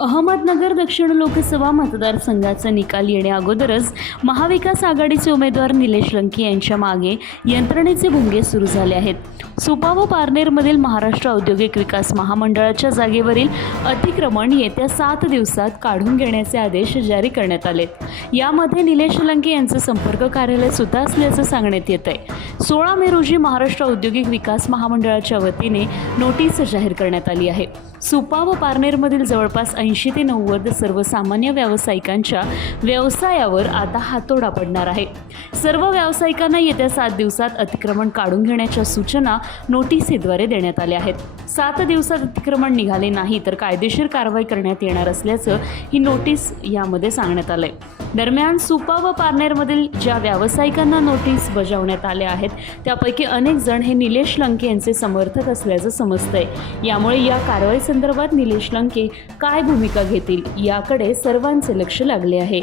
अहमदनगर दक्षिण लोकसभा मतदारसंघाचा निकाल येण्याअगोदरच महाविकास आघाडीचे उमेदवार निलेश लंके यांच्या मागे यंत्रणेचे भुंगे सुरू झाले आहेत. सुपा व पारनेरमधील महाराष्ट्र औद्योगिक विकास महामंडळाच्या जागेवरील अतिक्रमण येत्या सात दिवसात काढून घेण्याचे आदेश जारी करण्यात आलेत यामध्ये निलेश लंके यांचं संपर्क कार्यालय सुद्धा असल्याचं सांगण्यात येत आहे सोळा मे रोजी महाराष्ट्र औद्योगिक विकास महामंडळाच्या वतीने नोटीस जाहीर करण्यात आली आहे. सुपा व पारनेरमधील जवळपास ऐंशी ते नव्वद सर्वसामान्य व्यावसायिकांच्या व्यवसायावर आता हातोडा पडणार आहे. सर्व व्यावसायिकांना येत्या सात दिवसात अतिक्रमण काढून घेण्याच्या सूचना नोटीसीद्वारे देण्यात आल्या आहेत. सात दिवसात अतिक्रमण निघाले नाही तर कायदेशीर कारवाई करण्यात येणार असल्याचं ही नोटीस यामध्ये सांगण्यात आलं आहे दरम्यान सुपा व पारनेरमधील ज्या व्यावसायिकांना नोटीस बजावण्यात आल्या आहेत त्यापैकी अनेक जण हे निलेश लंके यांचे समर्थक असल्याचं समजतंय. यामुळे या कारवाई संदर्भात निलेश लंके काय भूमिका घेतील याकडे सर्वांचे लक्ष लागले आहे.